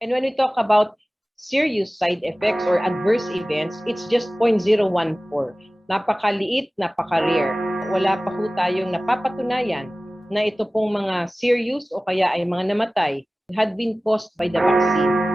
And when we talk about serious side effects or adverse events, it's just 0.014. Napakaliit, napaka-rare. Wala pa po tayong napapatunayan na ito pong mga serious o kaya ay mga namatay had been caused by the vaccine.